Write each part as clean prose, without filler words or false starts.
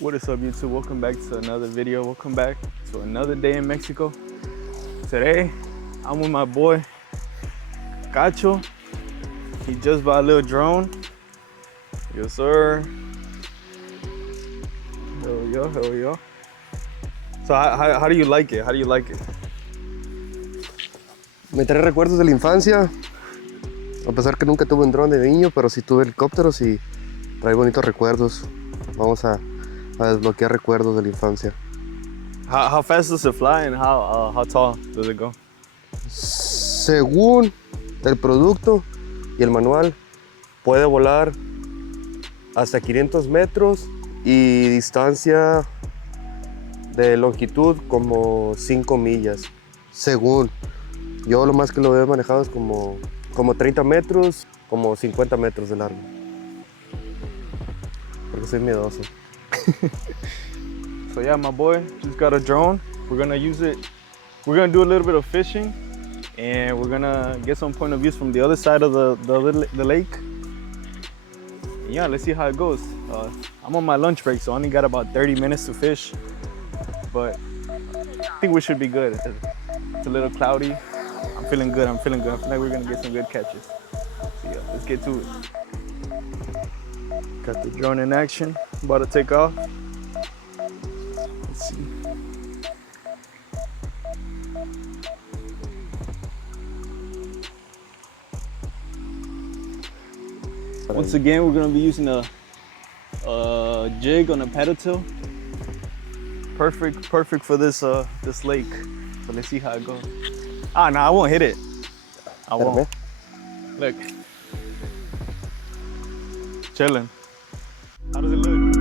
What is up, YouTube? Welcome back to another video. Welcome back to another day in Mexico. Today, I'm with my boy, Kacho. He just bought a little drone. Yes, sir. Hell yeah, hell yeah. So how do you like it? How do you like it? Me trae recuerdos de la infancia. A pesar que nunca tuve un dron de niño, pero sí tuve helicópteros y trae bonitos recuerdos. Vamos a desbloquear recuerdos de la infancia. How fast does it fly and how tall does it go? Según el producto y el manual, puede volar hasta 500 metros y distancia de longitud como 5 millas. Según. Yo lo más que lo he manejado es como 30 metros, como 50 metros de largo. Porque soy miedoso. So yeah, my boy just got a drone. We're gonna use it. We're gonna do a little bit of fishing, and we're gonna get some point of views from the other side of the lake. And yeah, let's see how it goes. I'm on my lunch break, so I only got about 30 minutes to fish, but I think we should be good. It's a little cloudy. I'm feeling good. I feel like we're gonna get some good catches. So yeah, let's get to it. Got the drone in action. About to take off. Let's see. Once again, we're gonna be using a jig on a paddle tail. Perfect for this lake. So let's see how it goes. Ah, no, I won't hit it. I won't. Look. Chilling. How does it look?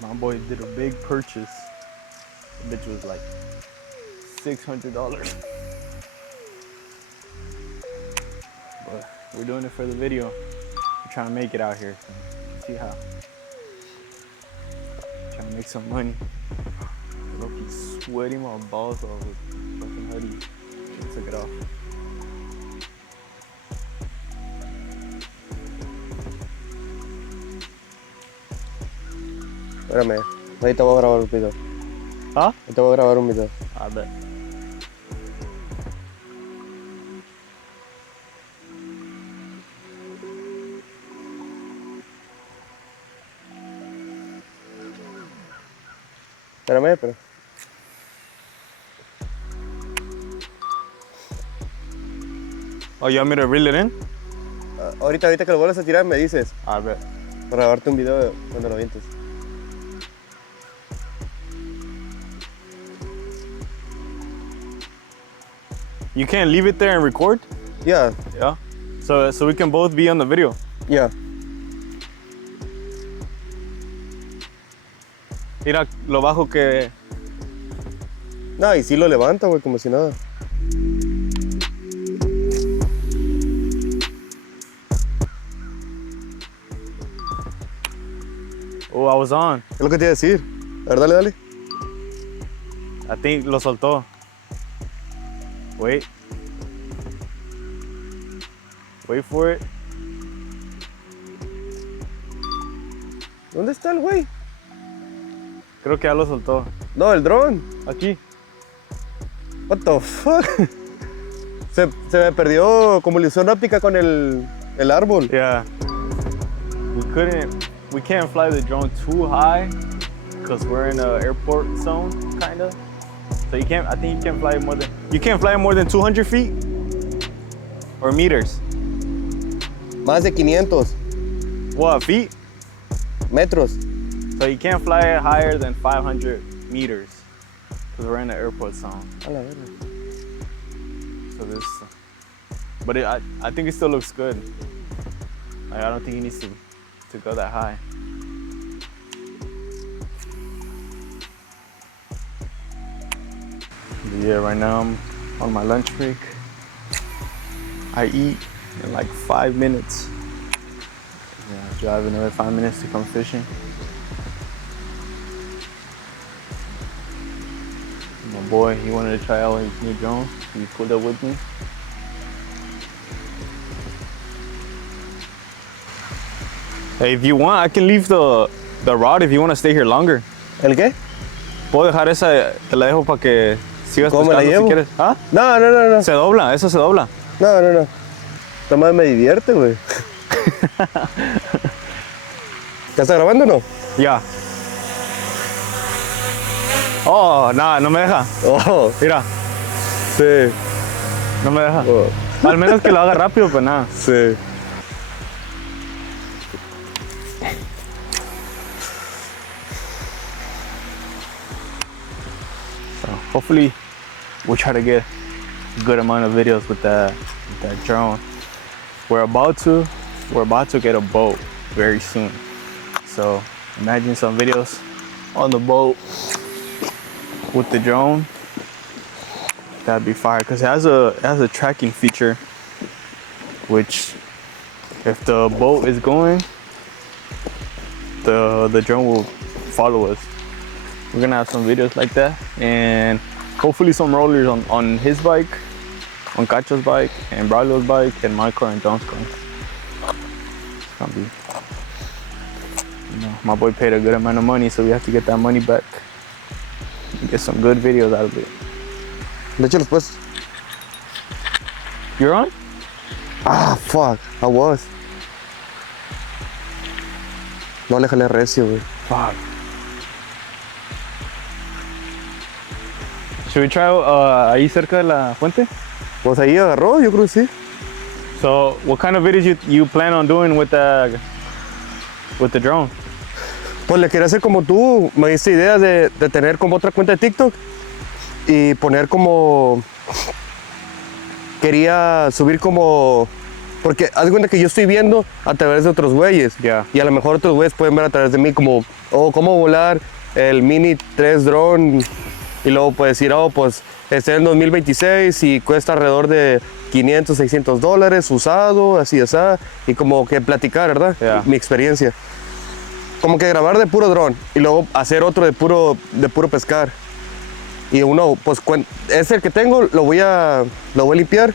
My boy did a big purchase. The bitch was like $600. But we're doing it for the video. We're trying to make it out here. So let's see how. Trying to make some money. Look, he's sweating my balls off with fucking hoodie. She took it off. Espérame, ahí te voy a grabar un video. ¿Ah? Ahí te voy a grabar un video. I bet. Espérame, pero. Oh, you want me to reel it in? Ahorita que lo vuelvas a tirar me dices. I bet. Para grabarte un video cuando lo avientes. You can't leave it there and record? Yeah. Yeah. So we can both be on the video. Yeah. Mira lo bajo que. No, y sí lo levanta, güey, como si nada. Oh, I was on. Es lo que te iba a decir. A ver, dale. I think lo soltó. Wait. Wait for it. ¿Dónde está el güey? Creo que ya lo soltó. No, el dron. Aquí. What the fuck? Se me perdió como ilusión óptica con el árbol. Yeah. We can't fly the drone too high because we're in an airport zone, kinda. So I think you can't fly more than 200 feet or meters. Más de 500 What, feet? metros. So you can't fly it higher than 500 meters because we're in an airport zone. A la verga. So this, but I think it still looks good. Like, I don't think he needs to go that high. Yeah, right now I'm on my lunch break. I eat in like 5 minutes. Yeah, You have another 5 minutes to come fishing. My boy, he wanted to try out his new drone. He pulled up with me. Hey, if you want, I can leave the rod if you want to stay here longer. ¿El qué? Puedo dejar esa, te la dejo para que sigas ¿Cómo me la pescando llevo? si quieres. ¿Ah? No. Se dobla, eso se dobla. No. Nomás me divierte, güey. ¿Ya está grabando o no? Ya. Oh, nada, no me deja. Oh, Mira, sí. no me deja. Oh, Al menos que lo haga rápido, pues nada. sí. So hopefully we'll try to get a good amount of videos with that drone. We're about to get a boat very soon. So imagine some videos on the boat with the drone. That'd be fire because it has a tracking feature, which if the boat is going, the drone will follow us. We're gonna have some videos like that, and hopefully some rollers on his bike, on Kacho's bike, and Braulio's bike, and my car and John's car. It's gonna be, you know, my boy paid a good amount of money, so we have to get that money back. Get some good videos out of it. De hecho, después. You're on? Ah, fuck. I was. No le jalé recio, güey. Fuck. Should we try ahí cerca de la fuente? Pues ahí agarró, yo creo que sí. So, what kind of videos you plan on doing with the drone? Pues le quería hacer como tú, me diste idea de tener como otra cuenta de TikTok y poner como... Quería subir como... Porque haz de cuenta que yo estoy viendo a través de otros güeyes. Yeah. Y a lo mejor otros güeyes pueden ver a través de mí como, cómo volar el Mini 3 drone. Y luego puedes decir, pues está en 2026 y cuesta alrededor de $500, $600 usado, así. Y como que platicar, ¿verdad? Yeah. Mi experiencia. Como que grabar de puro dron y luego hacer otro de puro pescar. Y uno, pues ese que tengo lo voy a limpiar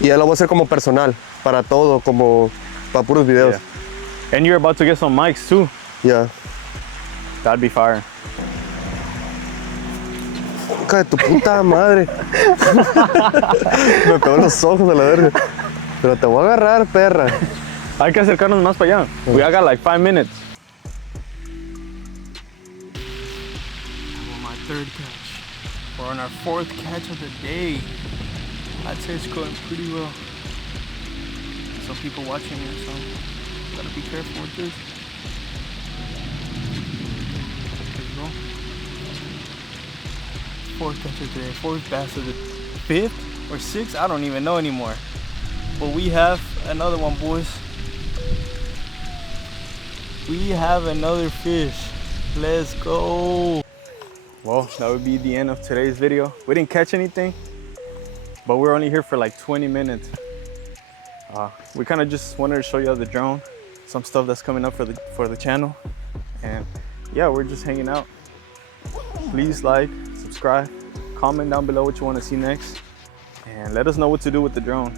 y ya lo voy a hacer como personal, para todo, como para puros videos. Yeah. And you're about to get some mics too. Ya. That'd be fire. Hija de tu puta madre. Me pegó en los ojos a la verga. Pero te voy a agarrar, perra. Hay que acercarnos más para allá. We got like 5 minutes. On my third catch. We're on our fourth catch of the day. I'd say it's going pretty well. Some people watching it, so gotta be careful with this. There you go. Fourth catch of the day, fourth bass of the fifth or sixth, I don't even know anymore. But we have another one, boys. We have another fish. Let's go. Well, that would be the end of today's video. We didn't catch anything, but we're only here for like 20 minutes. We kind of just wanted to show you the drone, some stuff that's coming up for the channel, and yeah, we're just hanging out. Please like, subscribe, comment down below what you want to see next, and let us know what to do with the drone.